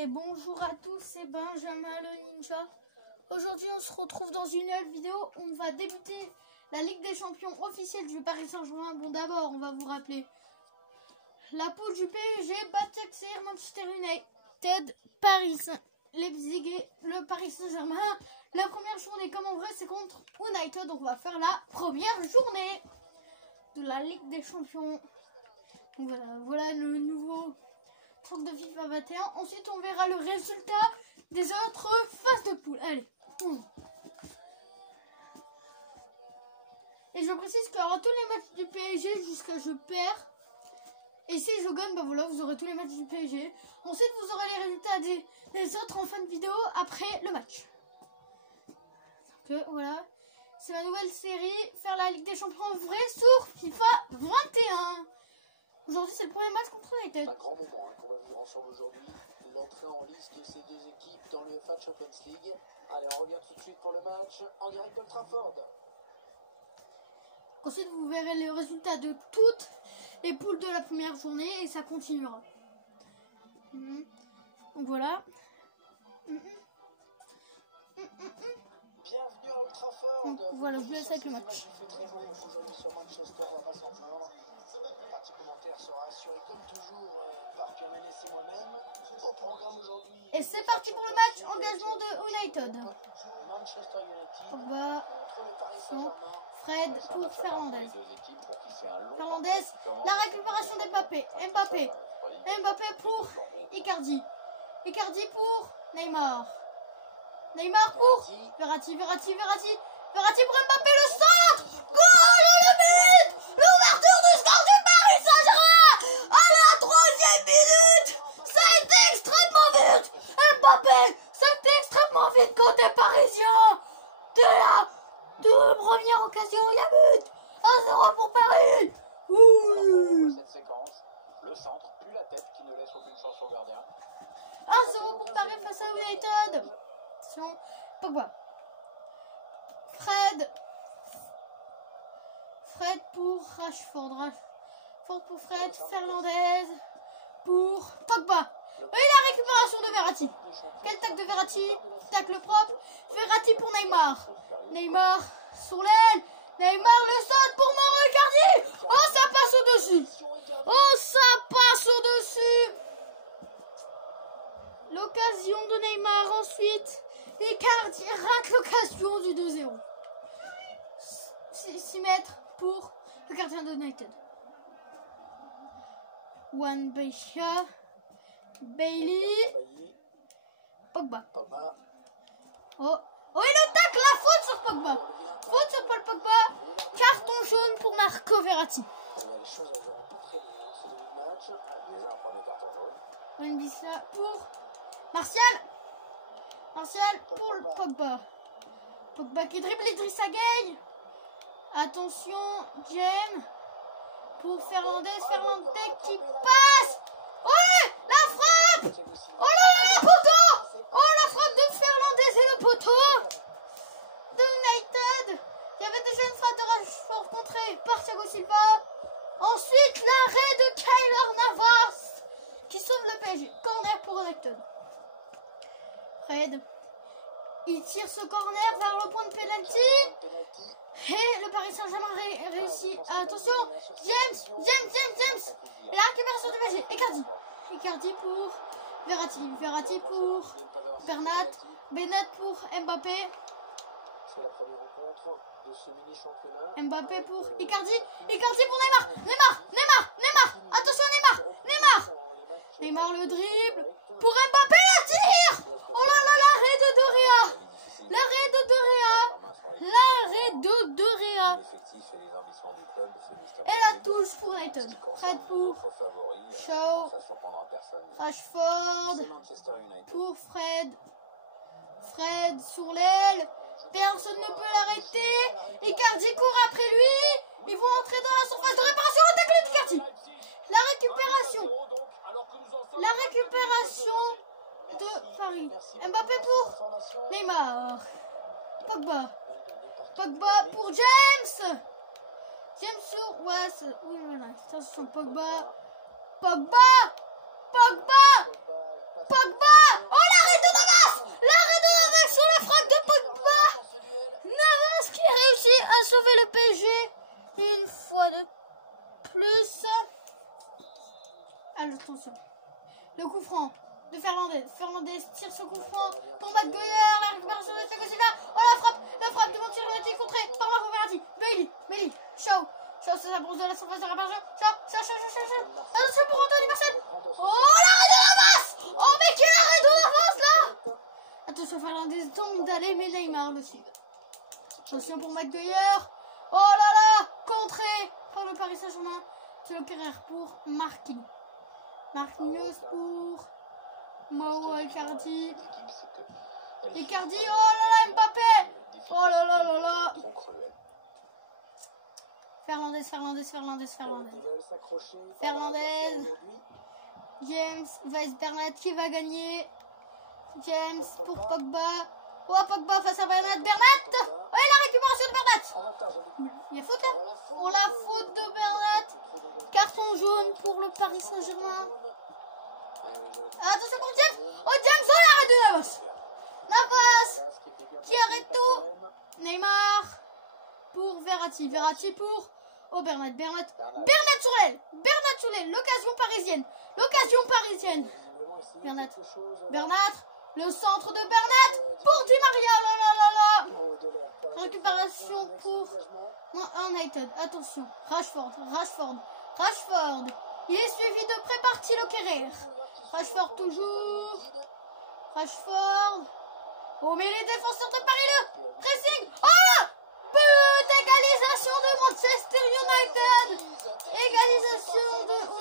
Et bonjour à tous, c'est Benjamin le Ninja. Aujourd'hui on se retrouve dans une nouvelle vidéo. On va débuter la Ligue des Champions officielle du Paris Saint-Germain. Bon, d'abord on va vous rappeler la poule du PSG, Başakşehir, Manchester United, Paris Leipzig et le Paris Saint-Germain. La première journée, comme en vrai, c'est contre United. Donc on va faire la première journée de la Ligue des Champions. Donc voilà le nouveau truc de FIFA 21. Ensuite on verra le résultat des autres phases de poule. Allez. Et je précise qu'il y aura tous les matchs du PSG jusqu'à je perds. Et si je gagne, bah voilà, vous aurez tous les matchs du PSG. Ensuite vous aurez les résultats des autres en fin de vidéo après le match. Donc voilà. C'est la nouvelle série, faire la Ligue des Champions en vrai sur FIFA 21. Aujourd'hui, c'est le premier match contre United. Un grand moment qu'on va vivre ensemble aujourd'hui. L'entrée en liste de ces deux équipes dans l'UEFA Champions League. Allez, on revient tout de suite pour le match en direct de Trafford. Ensuite, vous verrez les résultats de toutes les poules de la première journée et ça continuera. Donc voilà. Bienvenue à Old Trafford. Donc voilà, je vous laisse avec le match. Il fait très beau aujourd'hui sur Manchester, on va pas s'en plaindre. Le parti commentaire sera assuré comme toujours par Pierre Ménès et moi-même. Au programme aujourd'hui. Et c'est parti pour le match, engagement de United. Manchester United Pogba, contre le Paris Saint-Germain. Fred pour Fernandez. Fernandez, la récupération d'Mbappé. Mbappé pour Icardi. Icardi pour Neymar. Neymar pour Verratti pour Mbappé, le centre. Goal, le but. L'ouverture du score du Paris Saint-Germain à la 3e minute. Ça a été extrêmement vite. Mbappé, ça a été extrêmement vite côté parisien. De la première occasion, il y a but. 1-0 pour Paris. Cette séquence, le centre, puis la tête qui ne laisse aucune chance au gardien. 1-0 pour Paris face à United. Attention, Pogba. Fred pour Rashford. Rashford pour Fred. Fernandez pour Pogba. Et la récupération de Verratti. Quel tacle de Verratti? Tacle propre. Verratti pour Neymar. Neymar sur l'aile. Neymar le saute pour Mauro Icardi. Oh, ça passe au-dessus. Oh, ça passe au-dessus. L'occasion de Neymar ensuite. Icardi rate l'occasion du 2-0. 6 mètres pour le gardien de United. Wan-Bissaka. Bailey. Pogba. Oh, il le tacle, la faute sur Pogba. Faute sur Paul Pogba. Carton jaune pour Marco Verratti. Wan-Bissaka pour Martial pour le Pogba. Pogba qui dribble Idrissa Gueye. Attention, Jen pour Fernandez qui passe. Ouais, la frappe. Oh là là, la poteau. Oh, la frappe de Fernandez et le poteau de United. Il y avait déjà une frappe de Rashford contrée par Thiago Silva. Ensuite, l'arrêt de Keylor Navas qui sauve le PSG. Corner pour United. Fred, il tire ce corner vers le point de pénalty. Et le Paris Saint-Germain réussit. Attention, James. Et la récupération du PSG. Icardi pour Verratti pour Bernat pour Mbappé. C'est la première rencontre de ce mini-championnat. Mbappé pour Icardi pour Neymar. Attention, Neymar le dribble pour Mbappé, la tire. Oh là là, l'arrêt de De Gea. Et la touche pour United. Fred pour Shaw. Rashford pour Fred sur l'aile. Personne ne peut l'arrêter. Icardi court après lui. Ils vont entrer dans la surface de réparation. Le tacle d'Icardi. La récupération de Paris. Mbappé pour Neymar. Pogba pour James. sur... Ouais, oui, voilà. Attention, Pogba. Attention. Le coup franc de Fernandez. Fernandez tire ce coup franc pour Maguire. La récupération de Thiago Silva. Oh, la frappe de Manchester United contrée par Marco Verratti. Bailly. Shaw, c'est sa bronze de la surface de réparation. Shaw. Attention pour Anthony Marcel. Oh, l'arrêt de la masse. Oh, mais quel arrêt de la masse là. Attention, Fernandez tombe d'aller, mais Neymar le suit. Attention pour Maguire. Oh là là, contré par le Paris Saint-Germain. Thilo Kehrer pour Marquinhos. Marquinhos pour Mauro Icardi. Icardi, oh là là, Mbappé. Oh là là là là. Fernandez. James, Weiss Bernat qui va gagner. James pour Pogba. Oh, Pogba face à Bernat. Oh, et la récupération de Bernat. Il y a faute là. Oh, la faute de Bernat. Carton jaune pour le Paris Saint-Germain. Attention pour James. Oh, James, oh, l'arrêt de Navas. Navas qui arrête tout. Neymar pour Verratti. Verratti pour... Oh, Bernat sur l'aile. L'occasion parisienne. Bernat. Le centre de Bernat pour Di Maria. Là. Récupération pour United. Attention. Rashford. Il est suivi de près par Thilo Kehrer. Rashford toujours. Oh, mais les défenseurs de Paris, le pressing. Oh, but d'égalisation de Manchester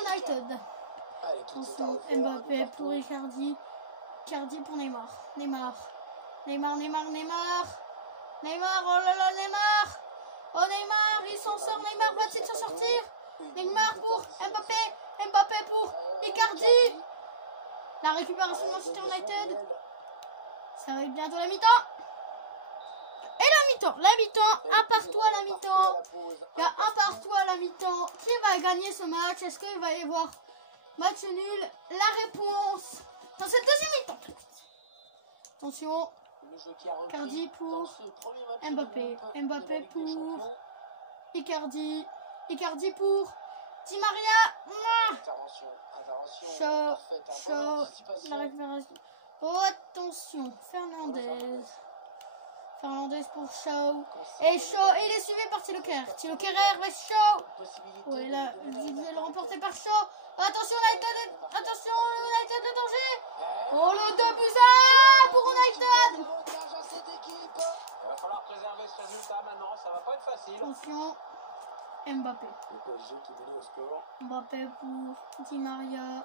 United. Attention, Mbappé pour Icardi. Icardi pour Neymar. Neymar, oh là là, Neymar. Oh, Neymar, il s'en sort. Neymar va-t-il s'en sortir? Neymar pour Mbappé pour Icardi. La récupération de Manchester United. Ça va être bientôt la mi-temps. Et la mi-temps, un partout à la mi-temps. Il y a un partout à la mi-temps. Qui va gagner ce match? Est-ce qu'il va y avoir match nul? La réponse dans cette deuxième mi-temps. Attention. Icardi pour Mbappé pour Icardi pour Di Maria. Shaw, la récupération. Oh, attention, Fernandez pour Shaw. Et Shaw, il est suivi par Thilo Kehrer avec Shaw. Oh, et là, il veut le remporter par Shaw. Attention, United de danger. Oh, le 2-1 pour United. Il va falloir préserver ce résultat maintenant, ça va pas être facile. Attention, Mbappé pour Di Maria.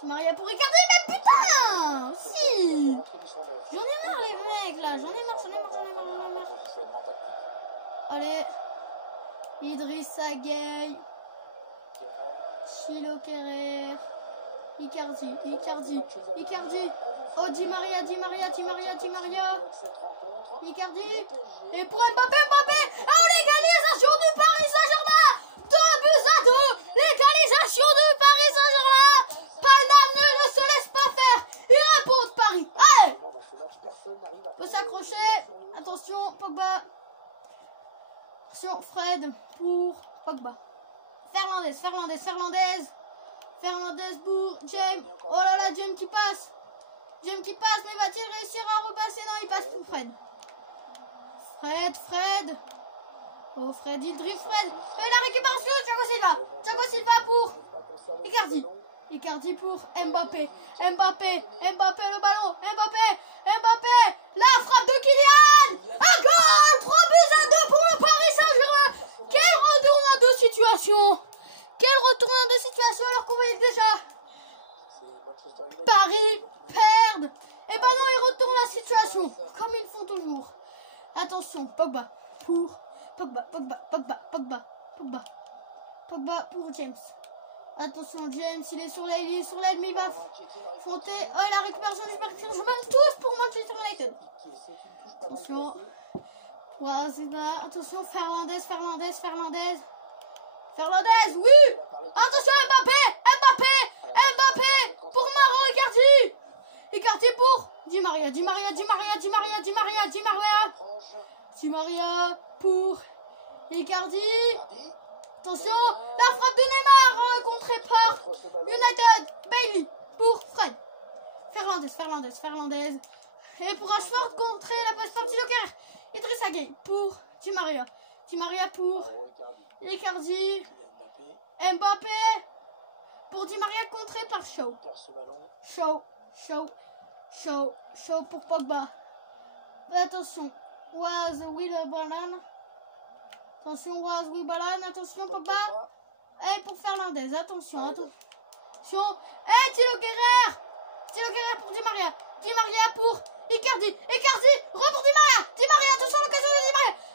Pour Icardi, mais putain! Si! J'en ai marre les mecs là, j'en ai marre. Allez, Idrissa Gueye, Thilo Kehrer, Icardi. Oh, Di Maria. Icardi. Et pour Mbappé. Oh, l'égalisation du Paris Saint-Germain! 2-2. L'égalisation du Paris Saint-Germain! Paname ne se laisse pas faire. Il répond Paris. Allez! Peut s'accrocher. Attention, Pogba. Attention, Fred pour Pogba. Fernandez pour James. Oh là là, James qui passe. Mais va-t-il réussir à repasser? Non, il passe pour Fred. Oh, Fred, il drift Fred. Et la récupération de Thiago Silva pour Icardi pour Mbappé. Le ballon. Mbappé. La frappe de Kylian. Un goal. 3-2 pour le Paris Saint-Germain. Quel retournement de situation alors qu'on voyait déjà Paris perdre. Et ben non, ils retournent la situation comme ils font toujours. Attention, Pogba pour James. Attention, James, il est sur l'aile, mais il va fronter. Oh, la récupération du Paris Saint-Germain, tous pour Manchester United. Attention. Attention, Fernandez, oui. Attention, Mbappé pour Mauro Icardi pour Di Maria pour Icardi. Attention, la frappe de Neymar, contrée par United. Bailey pour Fred. Fernandez. Et pour Rashford, contrer la passe partie Joker. Idrissa Gueye pour Di Maria. Pour Icardi. Mbappé. Pour Di Maria, contré par Shaw. Shaw pour Pogba. Attention. Was Will Ballan. Attention Pogba. Et pour Fernandez. Attention. Et Thilo Kehrer pour Di Maria. Pour Icardi. Rebond Di Maria. Attention l'occasion de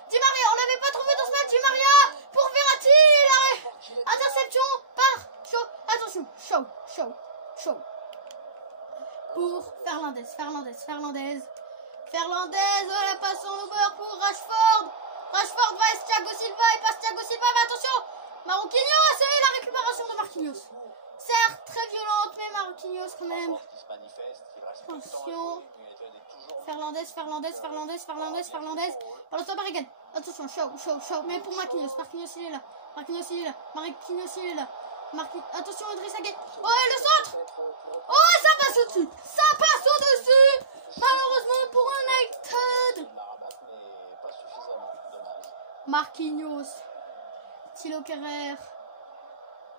Di Maria. On l'avait pas trouvé dans ce match. Di Maria pour Verratti. Interception par Shaw. Attention. Shaw. Pour Fernandez. La passe en over pour Rashford. Rashford va Thiago Silva. Il passe Thiago Silva. Mais attention. Marquinhos et la récupération de Marquinhos. Certes, très violente, mais Marquinhos quand même. Attention. Fernandez. Par le top Barrigan. Attention, Shaw. Mais pour Marquinhos il est là. Attention, Idrissa Gueye. Oh, et le centre. Oh, ça passe au-dessus. Malheureusement pour United. Marquinhos. Thilo Kehrer.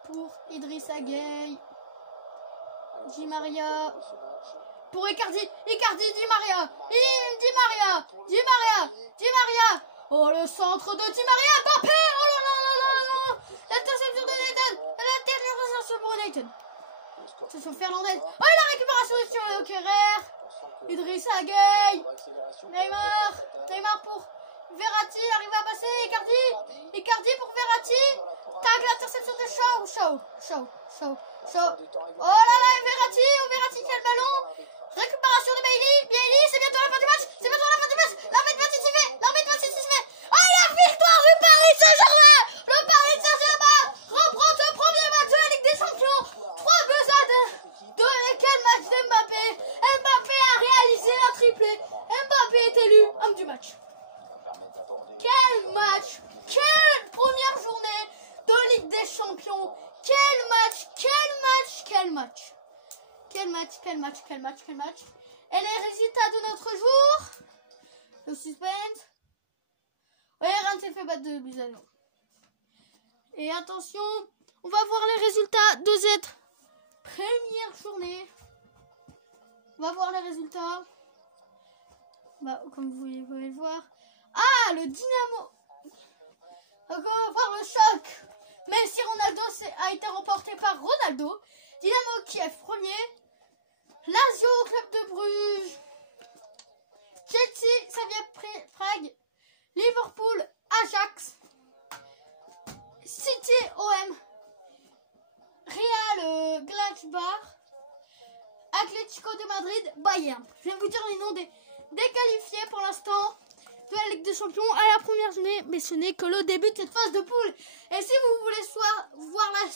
Pour Idrissa Gueye. Di Maria. Pour Icardi. Di Maria. Oh, le centre de Di Maria. Mbappé. Oh là. L'interception de United. L'interception pour United. Attention Fernandez. Oh, la récupération de Thilo Kehrer. Idrissa Gueye. Neymar pour Verratti. Arrive à passer. Icardi pour Verratti. Tag l'interception de Shaw. Oh là là, Verratti qui a le ballon. Récupération de Bailey, c'est bientôt la fin du match. L'arbitre va s'y Oh, la victoire du Paris Saint-Germain. Le Paris Saint-Germain reprend ce premier match de la Ligue des Champions. 3-2. Et quel match d'Mbappé. Mbappé a réalisé un triplé. Mbappé est élu homme du match. Quel match. Quelle première journée de Ligue des Champions. Quel match. Et les résultats de notre jour. Le suspense. Ouais, Rennes s'est fait battre de buts à 0. Et attention, on va voir les résultats de cette première journée. On va voir les résultats. Comme vous pouvez le voir. Ah, le Dynamo. Donc on va voir le choc. Même si Ronaldo a été remporté par Ronaldo. Dynamo Kiev premier. Lazio Club de Bruges. Chelsea Slavia Prague. Liverpool Ajax. City OM. Real Gladbach. Atlético de Madrid Bayern. Je vais vous dire les noms des qualifiés pour l'instant de la Ligue des Champions à la première journée, mais ce n'est que le début de cette phase de poule. Et si vous voulez voir la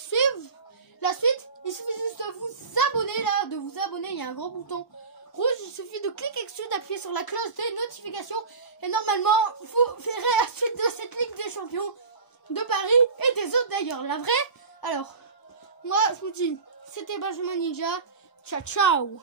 suite, il suffit juste de vous abonner il y a un gros bouton rouge, il suffit de cliquer dessus, d'appuyer sur la cloche des notifications et normalement vous verrez la suite de cette Ligue des Champions de Paris et des autres d'ailleurs, la vraie. Alors, moi je vous dis, c'était Benjamin Ninja, ciao ciao.